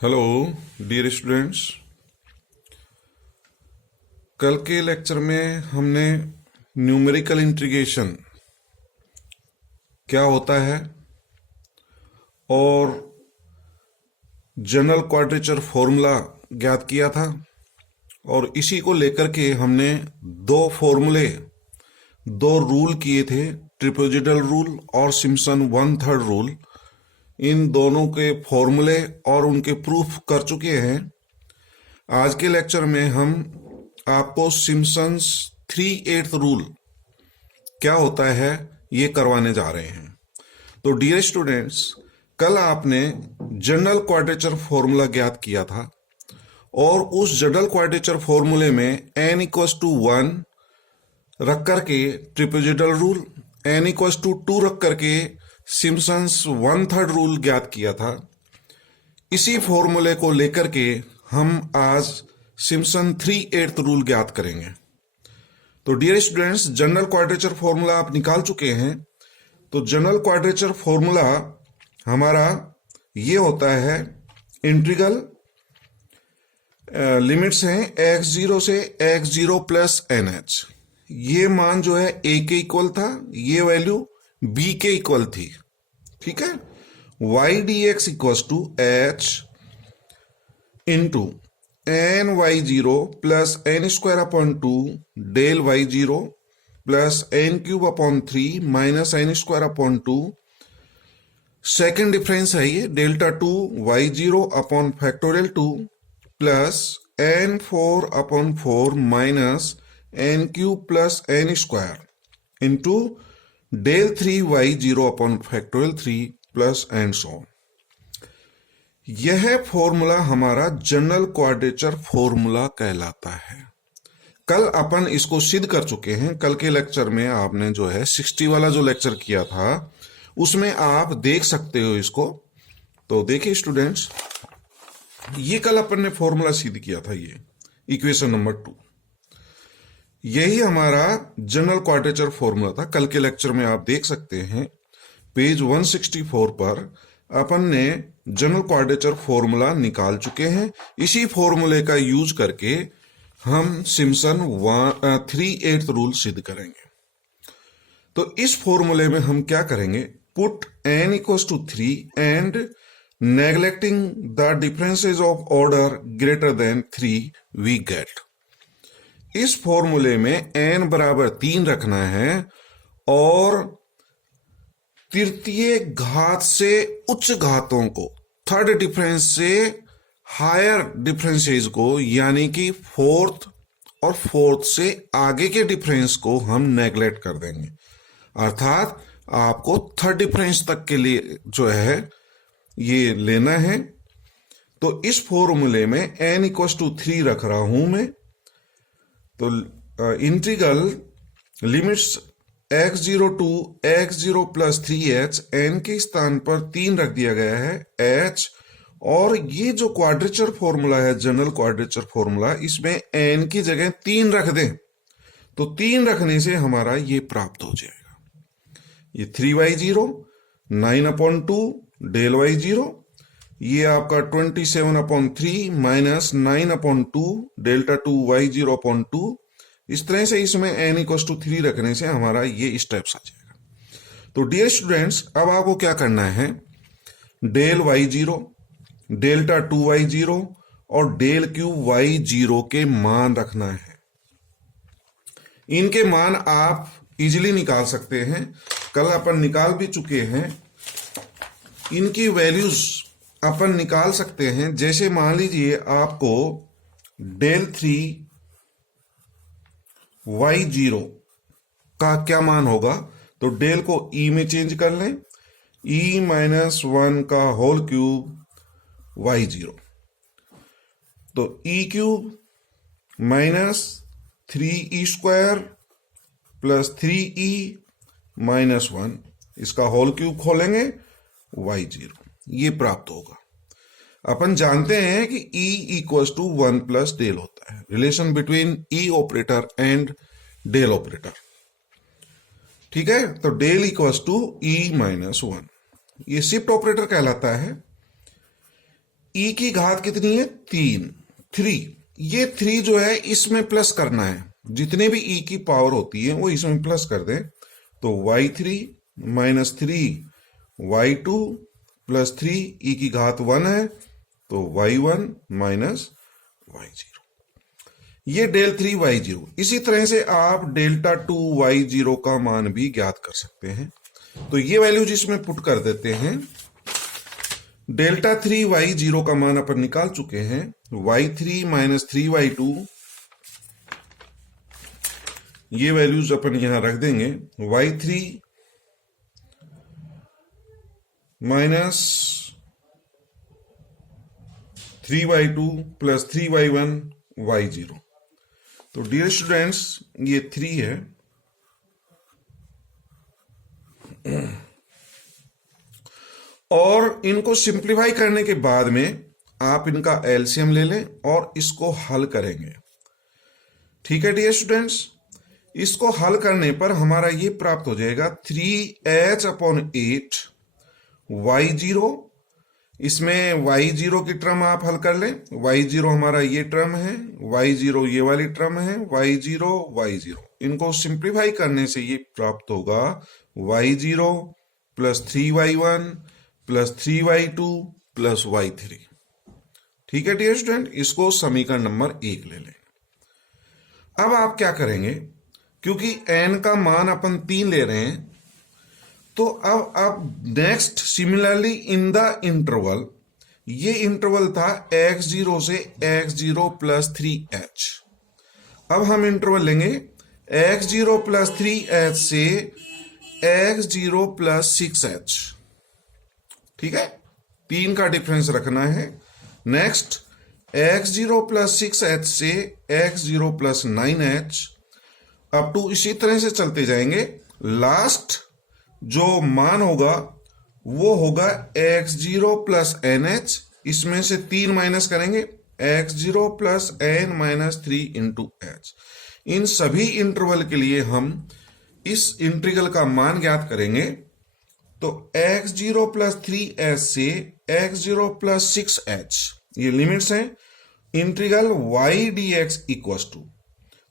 Hello dear students. कल के lecture में हमने न्यूमेरिकल इंटीग्रेशन क्या होता है और जनरल क्वाड्रेचर फॉर्मूला ज्ञात किया था, और इसी को लेकर के हमने दो रूल किए थे, ट्रिपेजिडल रूल और सिम्पसन 1/3 रूल। इन दोनों के फॉर्मूले और उनके प्रूफ कर चुके हैं। आज के लेक्चर में हम आपको सिम्पसन्स 3/8 रूल क्या होता है ये करवाने जा रहे हैं। तो डियर स्टूडेंट्स, कल आपने जनरल क्वाड्रेचर फॉर्मूला ज्ञात किया था और उस जनरल क्वाड्रेचर फॉर्मूले में n=1 रख करके ट्रिपेजिडल रूल, n=2 रख करके सिम्पसन्स 1/3 रूल ज्ञात किया था। इसी फॉर्मूले को लेकर के हम आज सिम्पसन 3/8 रूल ज्ञात करेंगे। तो dear students, general quadrature formula आप निकाल चुके हैं। तो जनरल क्वाड्रेचर फॉर्मूला हमारा ये होता है, इंटीग्रल लिमिट्स हैं x0 से x0 प्लस NH। ये मान जो है a के इक्वल था, ये वैल्यू b के इक्वल थी, ठीक है। y dx equals to h into n y zero plus n square upon 2 del y0 plus n³ upon 3 minus n square upon 2। Second difference है ये, delta 2 y0 upon factorial 2 plus n4/4 minus n³ plus n square into del 3y0 upon factorial 3 plus and so. यह formula हमारा general quadrature formula कहलाता है। कल अपन इसको सिद्ध कर चुके हैं। कल के लेक्चर में आपने जो है 60 वाला जो लेक्चर किया था उसमें आप देख सकते हो इसको। तो देखिए स्टूडेंट्स, ये कल अपन ने फॉर्मूला सिद्ध किया था, ये इक्वेशन नंबर 2। यही हमारा जनरल क्वाड्रेचर फॉर्मूला था। कल के लेक्चर में आप देख सकते हैं पेज 164 पर अपन ने जनरल क्वाड्रेचर फॉर्मूला निकाल चुके हैं। इसी फॉर्मूले का यूज करके हम सिम्पसन 3/8 रूल सिद्ध करेंगे। तो इस फॉर्मूले में हम क्या करेंगे, put n=3 and neglecting the differences of order greater than 3 we get. इस फॉर्मूले में n बराबर 3 रखना है और तृतीय घात से उच्च घातों को, थर्ड डिफरेंस से हायर डिफरेंसेस को, यानी कि फोर्थ और फोर्थ से आगे के डिफरेंस को हम नेग्लेक्ट कर देंगे। अर्थात आपको थर्ड डिफरेंस तक के लिए जो है ये लेना है। तो इस फॉर्मूले में n=3 रख रहा हूं मैं। तो integral limits x0 to x0 plus 3h, n के स्थान पर 3 रख दिया गया है h, और ये जो क्वाड्रेचर फॉर्मूला है जनरल क्वाड्रेचर फॉर्मूला, इसमें n की जगह 3 रख दें तो 3 रखने से हमारा ये प्राप्त हो जाएगा। ये 3y0 9/2 डेल y0, ये आपका 27/3 माइनस 9/2 डेल्टा 2 y0/2। इस तरह से इसमें n=3 रखने से हमारा ये स्टेप्स आ जाएगा। तो डियर स्टूडेंट्स, अब आपको क्या करना है, डेल y0, डेल्टा 2y0 और डेल y0 के मान रखना है। इनके मान आप इजीली निकाल सकते हैं, कल अपन निकाल भी चुके हैं। इनकी वैल्यूज अपन निकाल सकते हैं। जैसे मान लीजिए आपको डेल 3y0 का क्या मान होगा, तो डेल को e में चेंज कर लें, e-1 का होल क्यूब y0, तो e³ minus 3e² plus 3e-1, इसका होल क्यूब खोलेंगे y0, ये प्राप्त होगा। अपन जानते हैं कि E=1 प्लस डेल होता है, relation between E operator and del operator, ठीक है। तो डेल E-1, ये शिफ्ट ऑपरेटर कहलाता है। ई की घात कितनी है 3। ये 3 जो है इसमें प्लस करना है, जितने भी ई की पावर होती है वो इसमें प्लस कर दें। तो y3 माइनस 3y2 प्लस 3 ई की घात 1 है, तो y1 माइनस y0। ये del 3 y0। इसी तरह से आप डेल्टा 2 y0 का मान भी ज्ञात कर सकते हैं। तो ये वैल्यूज इसमें पुट कर देते हैं। डेल्टा 3 y0 का मान अपन निकाल चुके हैं। y3 माइनस 3y2, ये वैल्यूज अपन यहां रख देंगे। y3 minus 3y2 plus 3y1 y0। तो डियर स्टूडेंट्स ये 3 है। और इनको सिंप्लीफाई करने के बाद में आप इनका एलसीएम ले लें और इसको हल करेंगे। ठीक है डियर स्टूडेंट्स, इसको हल करने पर हमारा ये प्राप्त हो जाएगा 3h/8 y0। इसमें y0 की टर्म आप हल कर लें। y0 हमारा ये टर्म है, y0 ये वाली टर्म है, y0 y0। इनको सिंप्लीफाई करने से ये प्राप्त होगा y0 plus 3y1 plus 3y2 plus y3। ठीक है डियर स्टूडेंट, इसको समीकरण नंबर 1 ले लें। अब आप क्या करेंगे, क्योंकि n का मान अपन 3 ले रहे हैं, तो अब आप next similarly in the interval, ये इंटरवल था x0 से x0 प्लस 3h। अब हम इंटरवल लेंगे x0 प्लस 3h से x0 प्लस 6h। ठीक है, 3 का डिफरेंस रखना है। नेक्स्ट x0 प्लस 6h से x0 plus 9h। Up to इसी तरह से चलते जाएंगे। लास्ट जो मान होगा वो होगा x0 प्लस nh। इसमें से 3 माइनस करेंगे, x0 plus n minus 3 into h। इन सभी इंटरवल के लिए हम इस इंटीग्रल का मान ज्ञात करेंगे। तो x0 प्लस 3h से x0 प्लस 6h ये लिमिट्स हैं। Integral y dx equals to,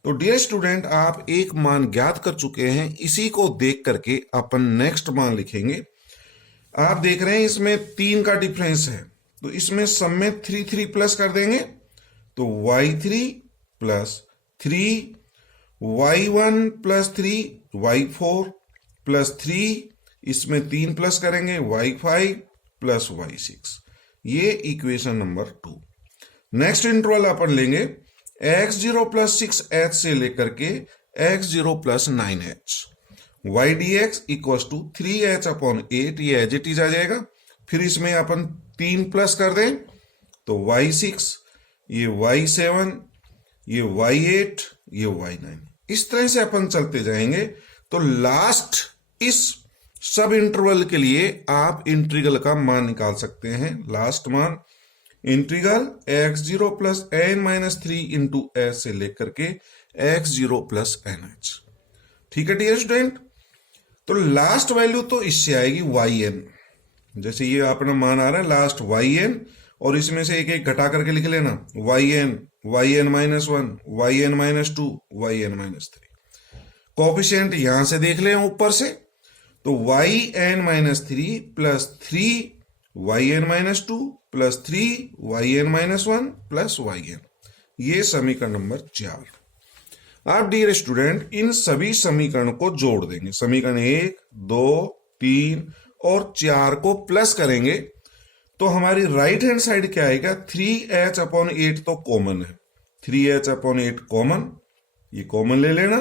तो डियर स्टूडेंट आप एक मान ज्ञात कर चुके हैं, इसी को देख करके अपन नेक्स्ट मान लिखेंगे। आप देख रहे हैं इसमें 3 का डिफरेंस है, तो इसमें सब में 3 प्लस कर देंगे। तो y3 plus 3 y1 plus 3 y4 plus 3, इसमें 3 प्लस करेंगे y5 प्लस y6। ये इक्वेशन नंबर 2। नेक्स्ट इंटरवल अपन लेंगे x0 प्लस 6h से लेकर के x0 plus 9h। y dx equals to 3h/8, ये एज इट इज आ जाएगा। फिर इसमें अपन 3 प्लस कर दें, तो y6, ये y7, ये y8, ये y9। इस तरह से अपन चलते जाएंगे। तो लास्ट इस सब इंटरवल के लिए आप इंटीग्रल का मान निकाल सकते हैं। लास्ट मान integral x0 plus n minus 3 into h से लेकर के x0 प्लस nh। ठीक है डियर स्टूडेंट, तो लास्ट वैल्यू तो इससे आएगी yn। जैसे ये अपना मान आ रहा है लास्ट yn, और इसमें से एक एक घटा करके लिख लेना yn minus 1, yn minus 2, yn minus 3। Coefficient यहां से देख लें ऊपर से, तो yn minus 3 plus 3 yn minus 2 plus 3 yn minus 1 plus yn। ये समीकरण नंबर 4। आप डियर स्टूडेंट इन सभी समीकरण को जोड़ देंगे। समीकरण 1, 2, 3 और 4 को प्लस करेंगे, तो हमारी राइट हैंड साइड क्या आएगा, 3h/8 तो कॉमन है, 3h/8 कॉमन, ये कॉमन ले लेना।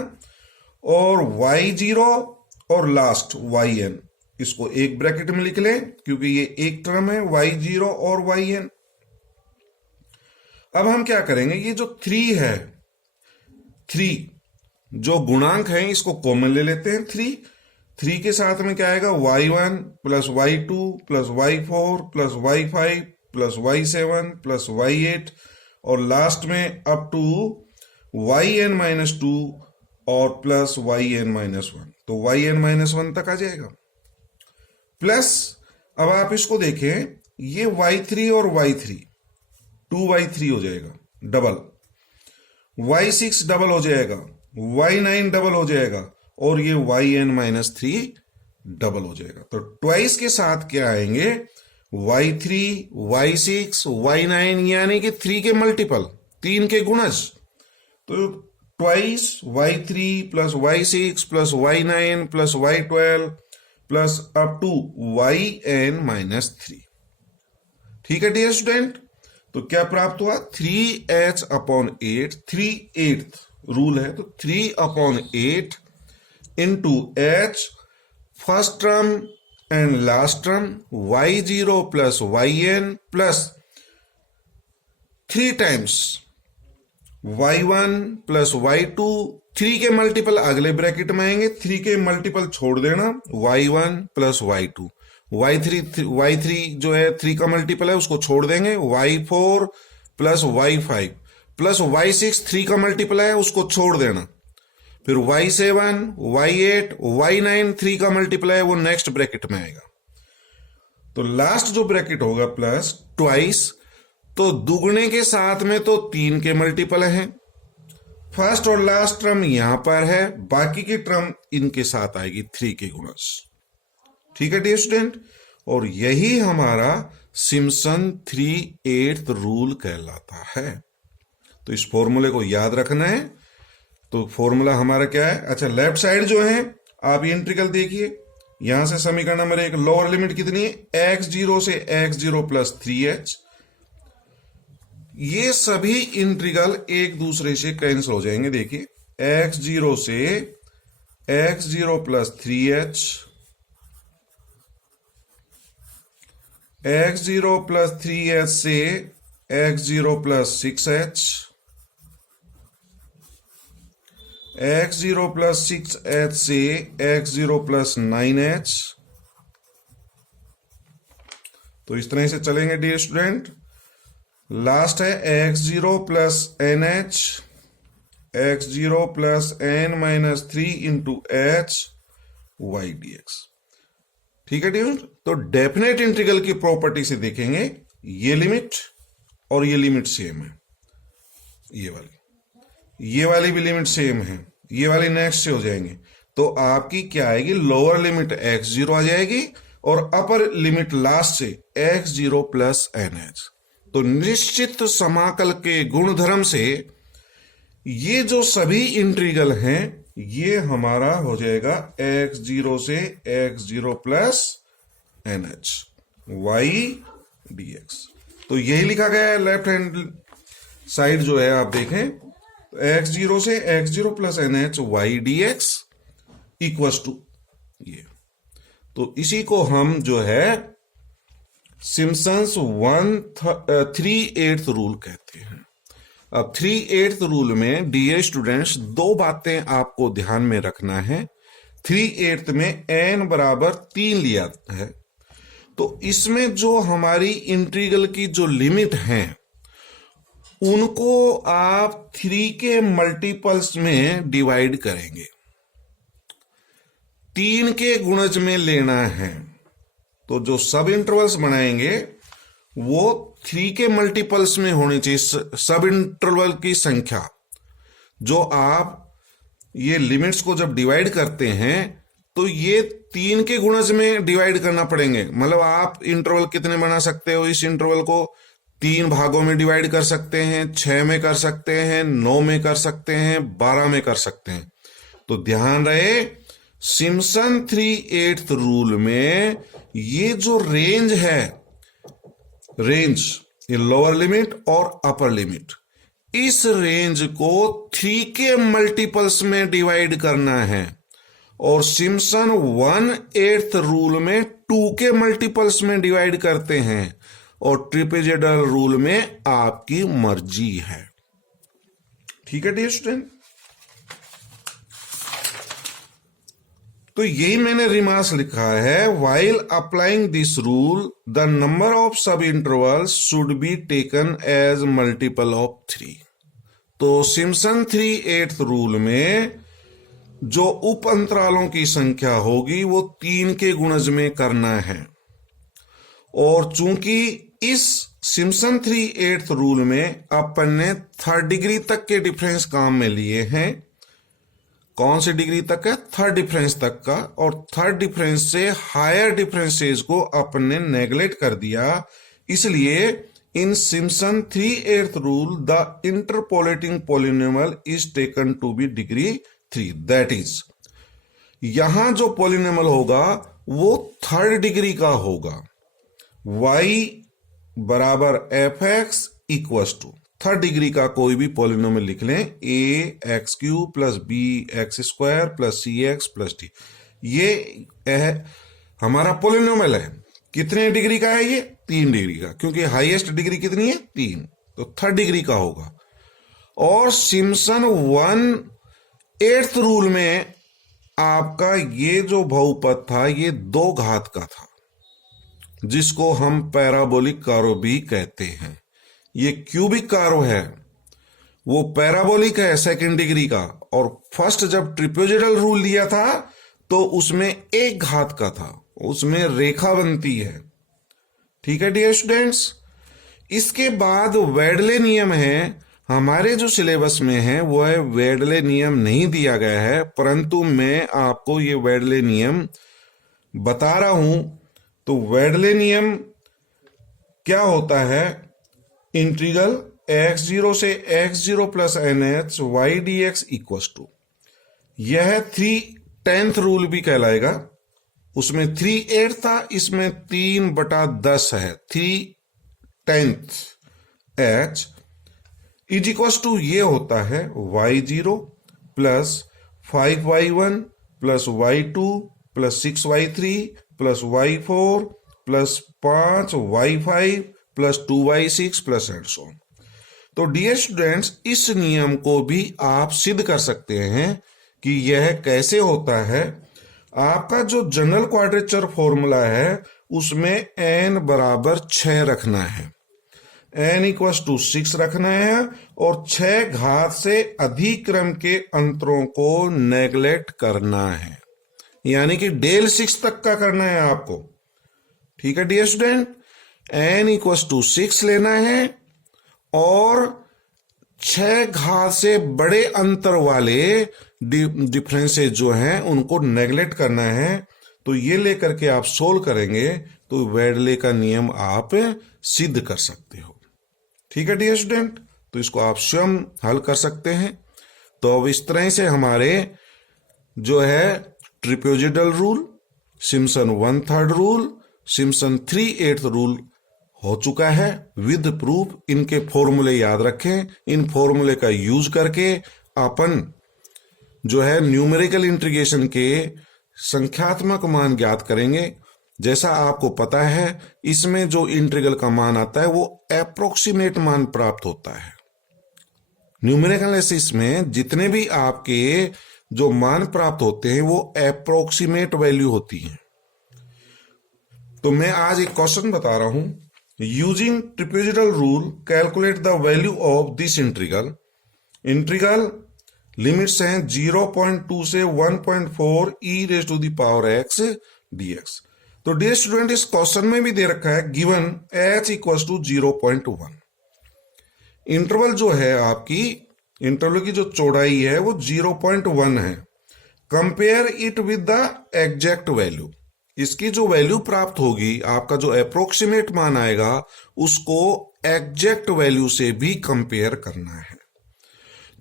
और y0 और लास्ट yn, इसको एक ब्रैकेट में लिख लें क्योंकि ये एक टर्म है y0 और yn। अब हम क्या करेंगे, ये जो 3 है, 3 जो गुणांक है इसको कॉमन ले लेते हैं। 3 के साथ में क्या आएगा, y1 plus y2 plus y4 plus y5 plus y7 plus y8, और लास्ट में अप टू yn माइनस 2 और प्लस yn माइनस 1, तो yn माइनस 1 तक आ जाएगा। प्लस अब आप इसको देखें, ये y3 और y3 2/3 हो जाएगा डबल, y6 डबल हो जाएगा, y9 डबल हो जाएगा और ये yn-3 डबल हो जाएगा। तो ट्वाइस के साथ क्या आएंगे, y3, y6, y9 यानी कि 3 के मल्टीपल, 3 के गुणज। तो twice y3 plus y6 plus y9 plus y12 plus up to yn-3। ठीक है डियर स्टूडेंट, तो क्या प्राप्त हुआ, 3h/8, 3/8 रूल है, तो 3/8 into h first term and last term y0 plus yn plus 3 times y1 plus y2, 3 के multiple अगले ब्रैकेट में आएंगे, 3 के मल्टीपल छोड़ देना, y1 प्लस y2, y3 जो है 3 का मल्टीपल है उसको छोड़ देंगे, y4 plus y5 plus y6 3 का मल्टीपल है उसको छोड़ देना, फिर y7, y8, y9 3 का मल्टीपल है वो नेक्स्ट ब्रैकेट में आएगा। तो लास्ट जो ब्रैकेट होगा प्लस ट्वाइस, तो दुगने के साथ में तो 3 के मल्टीपल हैं, फर्स्ट और लास्ट टर्म यहां पर है, बाकी की टर्म इनके साथ आएगी 3 के गुणज। ठीक है डियर स्टूडेंट, और यही हमारा सिम्पसन 3/8 रूल कहलाता है। तो इस फॉर्मूले को याद रखना है। तो फॉर्मूला हमारा क्या है, अच्छा लेफ्ट साइड जो है आप ये इंटीग्रल देखिए, यहां से समीकरण नंबर 1 लोअर लिमिट कितनी है, x0 से x0 प्लस 3h, ये सभी इंटीग्रल एक दूसरे से कैंसिल हो जाएंगे। देखिए x0 से x0 plus 3h, x0 plus 3h से x0 plus 6h, x0 plus 6h से x0 प्लस 9h। तो इस तरह से चलेंगे डियर स्टूडेंट। लास्ट है x0 plus nh, x0 plus n-3 into h y dx। ठीक है डियर, तो डेफिनेट इंटीग्रल की प्रॉपर्टी से देखेंगे, ये लिमिट और ये लिमिट सेम है, ये वाली भी लिमिट सेम है, ये वाली नेक्स्ट से हो जाएंगे, तो आपकी क्या आएगी, लोअर लिमिट x0 आ जाएगी और अपर लिमिट लास्ट से x0 प्लस nh। तो निश्चित समाकल के गुणधर्म से ये जो सभी इंटीग्रल हैं ये हमारा हो जाएगा x0 से x0 plus nh y dx। तो यही लिखा गया है लेफ्ट हैंड साइड जो है आप देखें, तो x0 से x0 plus nh y dx equals to ये। तो इसी को हम जो है सिम्पसन्स 3/8 रूल कहते हैं। अब 3/8 रूल में डियर स्टूडेंट्स दो बातें आपको ध्यान में रखना है। 3/8 में n बराबर 3 लिया है, तो इसमें जो हमारी इंटीग्रल की जो लिमिट हैं उनको आप 3 के मल्टीपल्स में डिवाइड करेंगे, 3 के गुणज में लेना है। तो जो सब इंटरवल्स बनाएंगे वो 3 के मल्टीपल्स में होनी चाहिए, सब इंटरवल की संख्या। जो आप ये लिमिट्स को जब डिवाइड करते हैं तो ये 3 के गुणज में डिवाइड करना पड़ेंगे। मतलब आप इंटरवल कितने बना सकते हो, इस इंटरवल को 3 भागों में डिवाइड कर सकते हैं, 6 में कर सकते हैं, 9 में कर सकते हैं, 12 में कर सकते हैं। तो ध्यान रहे सिम्पसन 3/8 रूल में ये जो रेंज है, रेंज ये लोअर लिमिट और अपर लिमिट, इस रेंज को 3 के मल्टीपल्स में डिवाइड करना है और सिम्पसन 1/8 रूल में 2 के मल्टीपल्स में डिवाइड करते हैं और ट्रिपेजोइडल रूल में आपकी मर्जी है। ठीक है डियर स्टूडेंट, तो यही मैंने रिमार्क्स लिखा है, while applying this rule the number of sub intervals should be taken as multiple of 3। तो सिम्पसन 3/8 रूल में जो उप अंतरालों की संख्या होगी वो 3 के गुणज में करना है, और चूंकि इस सिम्पसन 3/8 रूल में अपन ने थर्ड डिग्री तक के डिफरेंस काम में लिए हैं। कौन सी डिग्री तक है? थर्ड डिफरेंस तक का। और थर्ड डिफरेंस से हायर डिफरेंसेस को अपन ने नेग्लेक्ट कर दिया। इसलिए in Simpson 3/8 rule the interpolating polynomial is taken to be degree 3। That is, यहां जो पॉलिनोमियल होगा वो थर्ड डिग्री का होगा। y बराबर f x equals to third degree का कोई भी पॉलिनोमियल लिख लें, a x cube plus b x square plus c x plus d. ये है हमारा पॉलिनोमियल है। कितने डिग्री का है ये? 3 डिग्री का, क्योंकि हाईएस्ट डिग्री कितनी है? 3, तो थर्ड डिग्री का होगा। और सिम्पसन 1/8 रूल में आपका ये जो बहुपद था ये 2 घात का था, जिसको हम पैराबोलिक कर्व भी कहते हैं। ये क्यूबिक कर्व है, वो पैराबोलिक है सेकंड डिग्री का। और फर्स्ट जब ट्रिपेजोइडल रूल लिया था तो उसमें 1 घात का था, उसमें रेखा बनती है। ठीक है डियर स्टूडेंट्स। इसके बाद वेडले नियम है, हमारे जो सिलेबस में है वो है वेडले नियम नहीं दिया गया है, परंतु मैं आपको ये वेडले नियम बता रहा हूं। तो वेडले नियम क्या होता है? इंटीग्रल x0 से x0 plus NH y dx equals to, यह 3/10 रूल भी कहलाएगा। उसमें 3/8 था, इसमें 3/10 है। 3/10 h इज इक्वस टू ये होता है y0 plus 5y1 plus y2 plus 6y3 plus y4 plus 5y5 plus 2y6 plus and so on. तो डियर स्टूडेंट्स, इस नियम को भी आप सिद्ध कर सकते हैं कि यह कैसे होता है। आपका जो जनरल क्वाड्रेचर फॉर्मूला है उसमें n बराबर 6 रखना है, n इक्वस टू 6 रखना है, और 6 घात से अधिक क्रम के अंतरों को नेग्लेक्ट करना है, यानी कि डेल 6 तक का करना है आपको। ठीक है dear student, n equals to 6 लेना है और 6 घात से बड़े अंतर वाले डिफरेंसेस जो हैं उनको नेग्लेक्ट करना है। तो ये लेकर के आप सोल्व करेंगे तो वेडले का नियम आप सिद्ध कर सकते हो। ठीक है डियर स्टूडेंट, तो इसको आप स्वयं हल कर सकते हैं। तो अब इस तरह से हमारे जो है trapezoidal rule, Simpson 1/3 rule, Simpson 3/8 rule हो चुका है विद प्रूफ। इनके फॉर्मूले याद रखें, इन फॉर्मूले का यूज करके अपन जो है न्यूमेरिकल इंटीग्रेशन के संख्यात्मक मान ज्ञात करेंगे। जैसा आपको पता है इसमें जो इंटीग्रल का मान आता है वो अप्रोक्सीमेट मान प्राप्त होता है। न्यूमेरिकल एनालिसिस में जितने भी आपके जो मान प्राप्त होते हैं वो अप्रोक्सीमेट वैल्यू होती है। तो मैं आज एक क्वेश्चन बता रहा हूं, using trapezoidal rule calculate the value of this integral. Integral limits हैं 0.2 से 1.4 e⁻x dx। तो डियर स्टूडेंट, इस क्वेश्चन में भी दे रखा है given h equal to 0.1। Interval जो है आपकी, इंटरवल की जो चौड़ाई है वो 0.1 है। Compare it with the exact value. इसकी जो वैल्यू प्राप्त होगी, आपका जो अप्रोक्सीमेट मान आएगा, उसको एग्जैक्ट वैल्यू से भी कंपेयर करना है।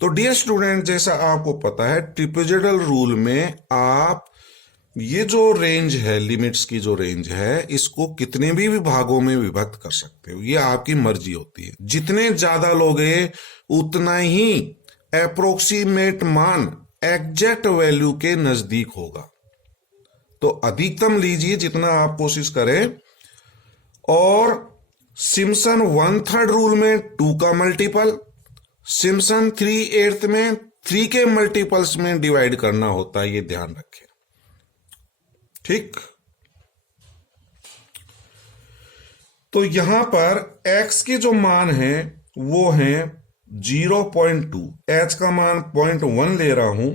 तो डियर स्टूडेंट, जैसा आपको पता है ट्रिपेजोइडल रूल में आप ये जो रेंज है, लिमिट्स की जो रेंज है, इसको कितने भी भागों में विभक्त कर सकते हो, ये आपकी मर्जी होती है। जितने ज्यादा लोगे उतना ही अप्रोक्सीमेट मान एग्जैक्ट वैल्यू के नजदीक होगा। तो अधिकतम लीजिए जितना आप कोशिश करें। और सिम्पसन 1/3 रूल में 2 का मल्टीपल, सिम्पसन 3/8 में 3 के मल्टीपल्स में डिवाइड करना होता है, ये ध्यान रखें। ठीक, तो यहां पर x के जो मान हैं वो हैं 0.2, h का मान 0.1 ले रहा हूं,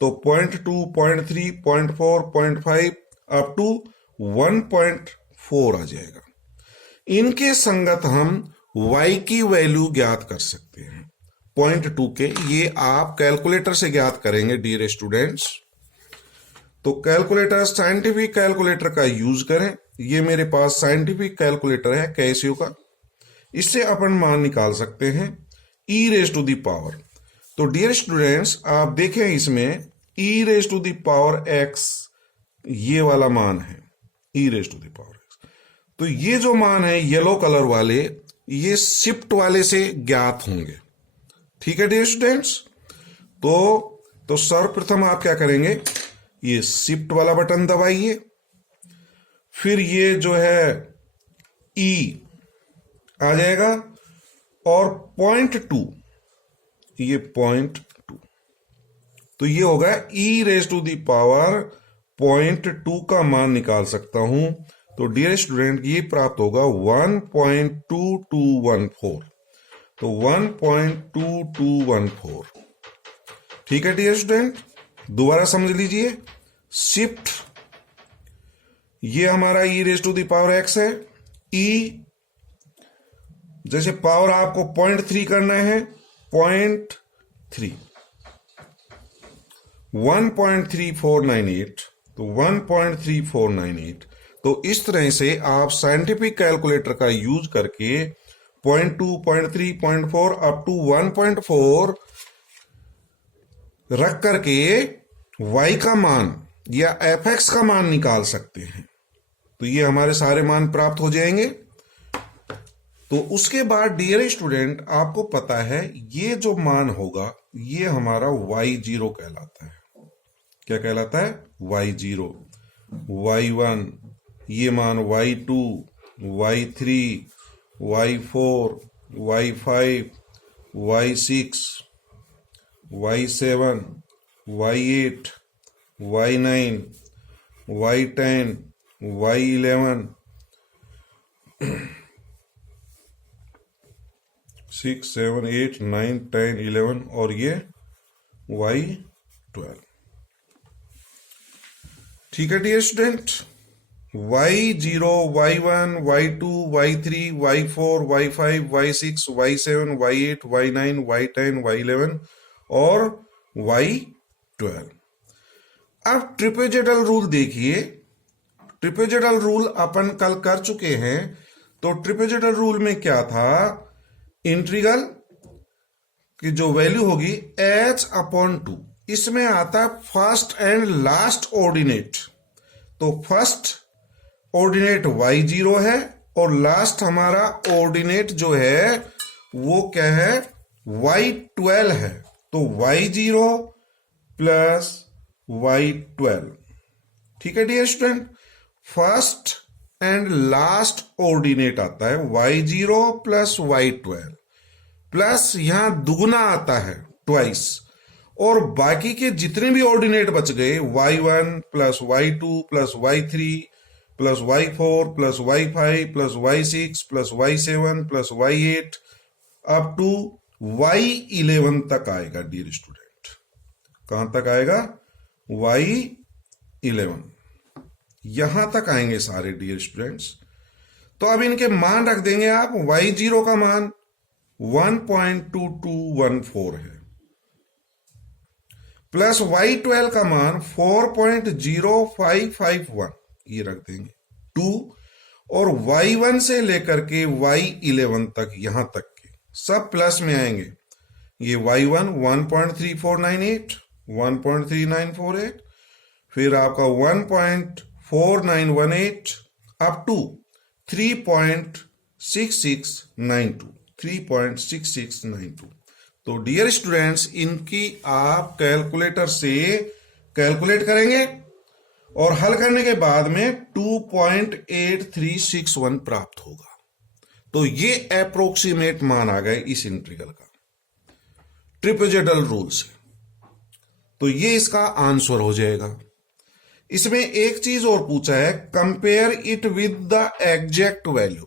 तो 0.2, 0.3, 0.4, 0.5 अप टू 1.4 आ जाएगा। इनके संगत हम y की वैल्यू ज्ञात कर सकते हैं 0.2 के। ये आप कैलकुलेटर से ज्ञात करेंगे डियर स्टूडेंट्स। तो कैलकुलेटर, साइंटिफिक कैलकुलेटर का यूज करें। ये मेरे पास साइंटिफिक कैलकुलेटर है कैसियो का, इससे अपन मान निकाल सकते हैं e raise to the power. तो डियर स्टूडेंट्स आप देखें इसमें e raise to the power x ये वाला मान है, e raise to the power x। तो ये जो मान है येलो कलर वाले, ये शिफ्ट वाले से ज्ञात होंगे। ठीक है डियर स्टूडेंट्स। तो सर्वप्रथम आप क्या करेंगे, ये शिफ्ट वाला बटन दबाइए, फिर ये जो है E आ जाएगा और 0.2, ये 0.2, तो ये होगा e raise to the power 0.2 का मान निकाल सकता हूं। तो डियर स्टूडेंट ये प्राप्त होगा 1.2214। तो 1.2214। ठीक है डियर स्टूडेंट, दोबारा समझ लीजिए। शिफ्ट ये हमारा e raise to the power x है। e जैसे पावर आपको 0.3 करना है, 0.3, 1.3498, तो 1.3498। तो इस तरह से आप साइंटिफिक कैलकुलेटर का यूज करके 0.2, 0.3, 0.4 अप टू 1.4 रख करके y का मान या fx का मान निकाल सकते हैं। तो ये हमारे सारे मान प्राप्त हो जाएंगे। तो उसके बाद डियर स्टूडेंट आपको पता है ये जो मान होगा ये हमारा y0 कहलाता है। क्या कहलाता है? y0, y1, ये मान y2, y3, y4, y5, y6, y7, y8, y9, y10, y11, 6, 7, 8, 9, 10, 11 और ये y12। ठीक है dear student, y0, y1, y2, y3, y4, y5, y6, y7, y8, y9, y10, y11 और y12। अब ट्रिपेजेडल रूल देखिए। ट्रिपेजेडल रूल अपन कल कर चुके हैं। तो ट्रिपेजेडल रूल में क्या था, इंटीग्रल की जो वैल्यू होगी h/2, इसमें आता फर्स्ट एंड लास्ट ऑर्डिनेट। तो फर्स्ट ऑर्डिनेट y0 है और लास्ट हमारा ऑर्डिनेट जो है वो क्या है, y12 है। तो y0 प्लस y12। ठीक है dear student, first and last ordinate आता है y0 प्लस y12 प्लस यहां दुगुना आता है ट्वाइस, और बाकी के जितने भी ऑर्डिनेट बच गए y1 plus y2 plus y3 plus y4 plus y5 plus y6 plus y7 plus y8 up to y11 तक आएगा डियर स्टूडेंट। कहां तक आएगा? y11, यहां तक आएंगे सारे डियर स्टूडेंट्स। तो अब इनके मान रख देंगे आप। y0 का मान 1.2214 है, प्लस y12 का मान 4.0551 ये रख देंगे 2, और y1 से लेकर के y11 तक, यहां तक के सब प्लस में आएंगे। ये y1 1.3498, 1.3948, फिर आपका 1.4918 अप टू 3.6692, 3.6692। तो डियर स्टूडेंट्स इनकी आप कैलकुलेटर से कैलकुलेट करेंगे और हल करने के बाद में 2.8361 प्राप्त होगा। तो ये अप्रोक्सीमेट मान आ गए इस इंटीग्रल का ट्रिपेजेडल रूल से। तो ये इसका आंसर हो जाएगा। इसमें एक चीज और पूछा है, compare it with the exact value,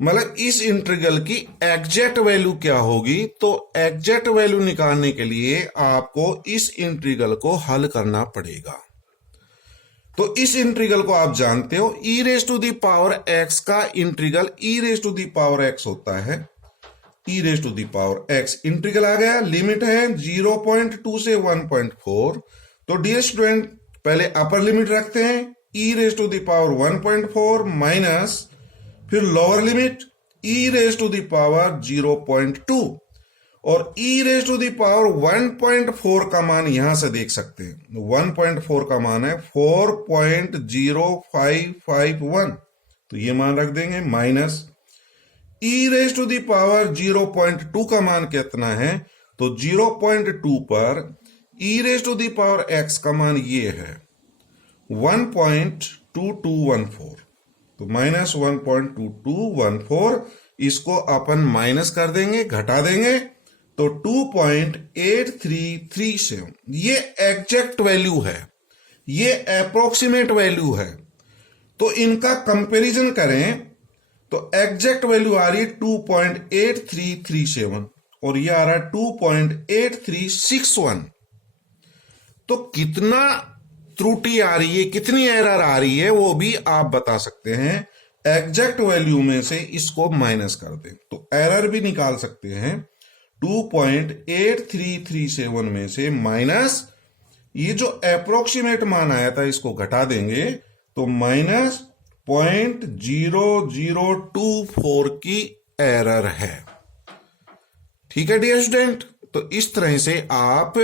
मतलब इस इंटीग्रल की एग्जैक्ट वैल्यू क्या होगी। तो एग्जैक्ट वैल्यू निकालने के लिए आपको इस इंटीग्रल को हल करना पड़ेगा। तो इस इंटीग्रल को आप जानते हो, e raise to the power x का integral e raise to the power x होता है, e raise to the power x। Integral आ गया, लिमिट है 0.2 से 1.4। तो डियर स्टूडेंट पहले अपर लिमिट रखते हैं, e raise to the power 1.4 minus फिर lower limit e raise to the power 0.2 और e raise to the power 1.4 का मान यहां से देख सकते हैं। 1.4 का मान है 4.0551, तो ये मान रख देंगे minus e raise to the power 0.2 का मान कितना है, तो 0.2 पर e raise to the power x का मान ये है 1.2214, तो माइनस 1.2214। इसको अपन माइनस कर देंगे, घटा देंगे, तो 2.8337। ये एग्जैक्ट वैल्यू है, ये अप्रोक्सीमेट वैल्यू है। तो इनका कंपैरिजन करें तो एग्जैक्ट वैल्यू आ रही है 2.8337 और ये आ रहा है 2.8361। तो कितना त्रुटि आ रही है, कितनी एरर आ रही है, वो भी आप बता सकते हैं। एग्जैक्ट वैल्यू में से इसको माइनस कर दें तो एरर भी निकाल सकते हैं। 2.8337 में से माइनस ये जो अप्रोक्सीमेट मान आया था इसको घटा देंगे तो माइनस 0.0024 की एरर है। ठीक है डियर स्टूडेंट, तो इस तरह से आप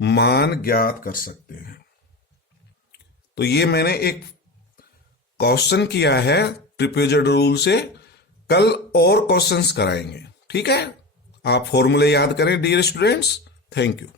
मान ज्ञात कर सकते हैं। तो ये मैंने एक क्वेश्चन किया है ट्रिपेजॉइडल रूल से, कल और क्वेश्चंस कराएंगे। ठीक है, आप फॉर्मूले याद करें डियर स्टूडेंट्स। Thank you.